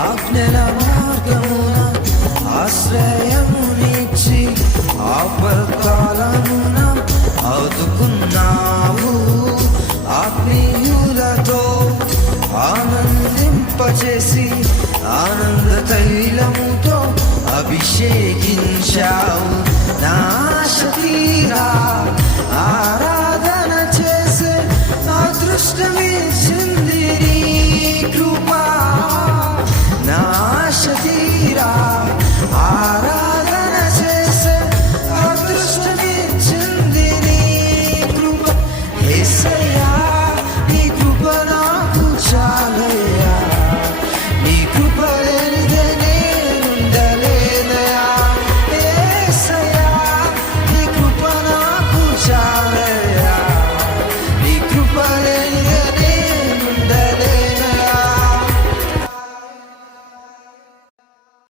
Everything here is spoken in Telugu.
ఆజ్ఞల మార్గమున ఆశ్రయమునిచ్చి ఆపత్కాలమున ఆదుకున్నావు. ఆత్మీయులతో ఆనందింపచేసి ఆనంద తైలముతో అభిషేకించావు. నా ఆశ తీరా